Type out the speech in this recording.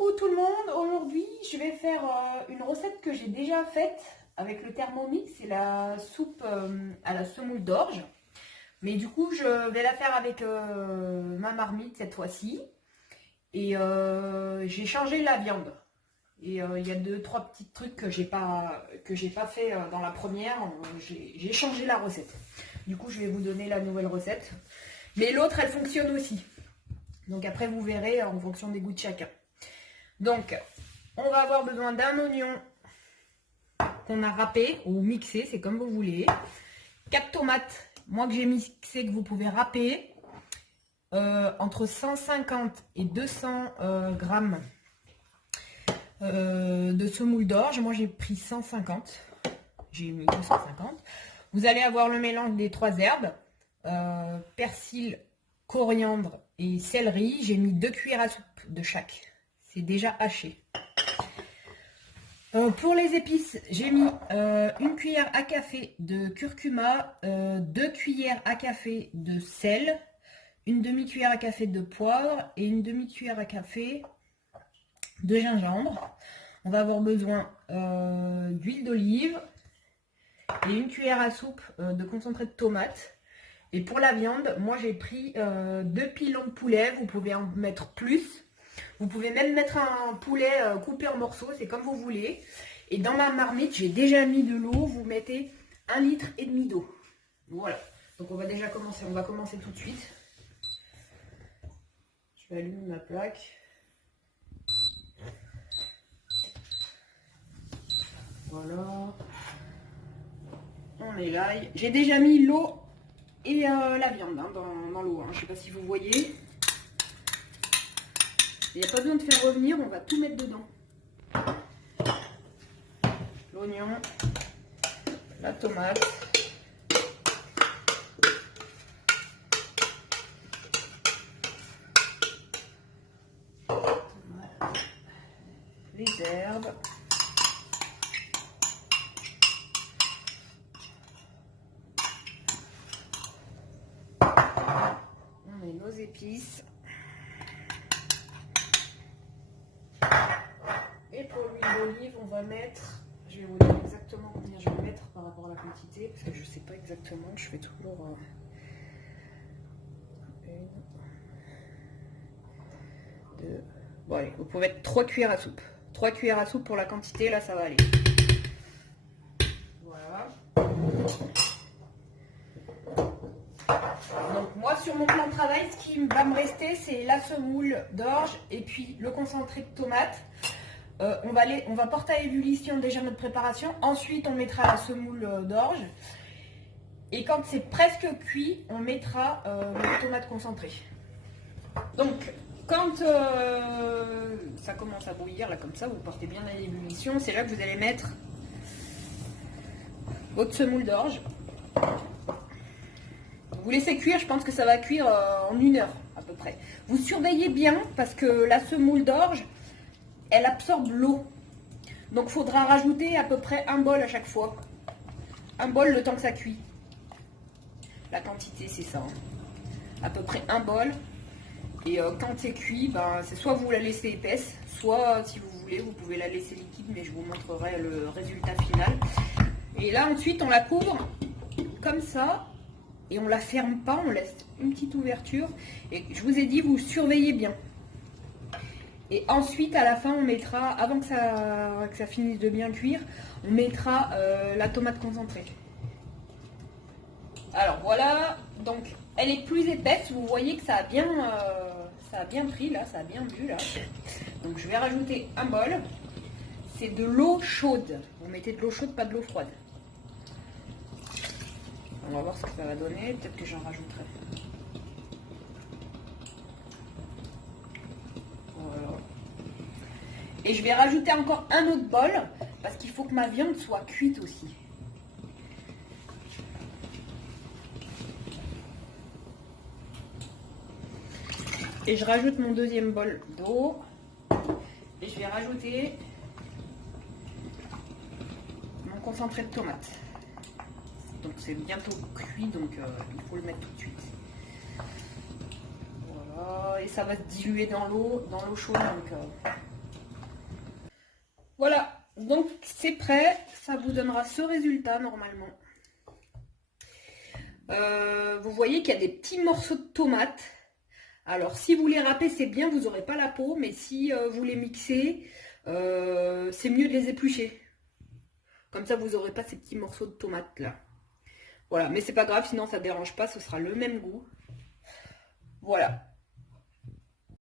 Coucou tout le monde, aujourd'hui je vais faire une recette que j'ai déjà faite avec le Thermomix, c'est la soupe à la semoule d'orge. Mais du coup je vais la faire avec ma marmite cette fois-ci. Et j'ai changé la viande. Et il y a deux, trois petits trucs que j'ai pas fait dans la première, j'ai changé la recette. Du coup je vais vous donner la nouvelle recette. Mais l'autre elle fonctionne aussi. Donc après vous verrez en fonction des goûts de chacun. Donc, on va avoir besoin d'un oignon qu'on a râpé ou mixé, c'est comme vous voulez. 4 tomates, moi que j'ai mixé, que vous pouvez râper. Entre 150 et 200 grammes de semoule d'orge. Moi j'ai pris 150. J'ai mis 250. Vous allez avoir le mélange des 3 herbes. Persil, coriandre et céleri. J'ai mis 2 cuillères à soupe de chaque. C'est déjà haché. Pour les épices, j'ai mis 1 cuillère à café de curcuma, 2 cuillères à café de sel, une demi-cuillère à café de poivre et une demi-cuillère à café de gingembre. On va avoir besoin d'huile d'olive et 1 cuillère à soupe de concentré de tomate. Et pour la viande, moi j'ai pris 2 pilons de poulet, vous pouvez en mettre plus. Vous pouvez même mettre un poulet coupé en morceaux, c'est comme vous voulez. Et dans ma marmite, j'ai déjà mis de l'eau. Vous mettez 1,5 litre d'eau. Voilà. Donc on va déjà commencer. On va commencer tout de suite. Je vais allumer ma plaque. Voilà. On met l'ail. J'ai déjà mis l'eau et la viande dans l'eau. Je ne sais pas si vous voyez. Il n'y a pas besoin de faire revenir, on va tout mettre dedans. L'oignon, la tomate, les herbes, on met nos épices. Et pour l'huile d'olive, on va mettre, je vais vous dire exactement combien je vais mettre par rapport à la quantité, parce que je ne sais pas exactement, je fais toujours une, deux, bon allez, vous pouvez mettre 3 cuillères à soupe. 3 cuillères à soupe pour la quantité, là ça va aller. Voilà. Donc moi sur mon plan de travail, ce qui va me rester, c'est la semoule d'orge et puis le concentré de tomate. On va porter à ébullition déjà notre préparation. Ensuite, on mettra la semoule d'orge. Et quand c'est presque cuit, on mettra les tomates concentrées. Donc, quand ça commence à bouillir, là comme ça, vous portez bien à l'ébullition. C'est là que vous allez mettre votre semoule d'orge. Vous laissez cuire, je pense que ça va cuire en 1 heure à peu près. Vous surveillez bien parce que la semoule d'orge, elle absorbe l'eau. Donc il faudra rajouter à peu près 1 bol à chaque fois. 1 bol le temps que ça cuit. La quantité c'est ça. À peu près 1 bol. Et quand c'est cuit, ben, c'est soit vous la laissez épaisse, soit si vous voulez, vous pouvez la laisser liquide, mais je vous montrerai le résultat final. Et là ensuite on la couvre comme ça. Et on la ferme pas, on laisse une petite ouverture. Et je vous ai dit, vous surveillez bien. Et ensuite, à la fin, on mettra, avant que ça finisse de bien cuire, on mettra la tomate concentrée. Alors voilà, donc elle est plus épaisse. Vous voyez que ça a bien pris là, ça a bien bu là. Donc je vais rajouter 1 bol. C'est de l'eau chaude. Vous mettez de l'eau chaude, pas de l'eau froide. On va voir ce que ça va donner. Peut-être que j'en rajouterai. Voilà. Et je vais rajouter encore un autre bol parce qu'il faut que ma viande soit cuite aussi. Et je rajoute mon 2e bol d'eau. Et je vais rajouter mon concentré de tomate. Donc c'est bientôt cuit, donc il faut le mettre tout de suite. Voilà, et ça va se diluer dans l'eau chaude. Donc, Voilà, donc c'est prêt, ça vous donnera ce résultat normalement. Vous voyez qu'il y a des petits morceaux de tomates. Alors si vous les râpez c'est bien, vous n'aurez pas la peau, mais si vous les mixez, c'est mieux de les éplucher. Comme ça vous n'aurez pas ces petits morceaux de tomates là. Voilà, mais c'est pas grave, sinon ça ne dérange pas, ce sera le même goût. Voilà.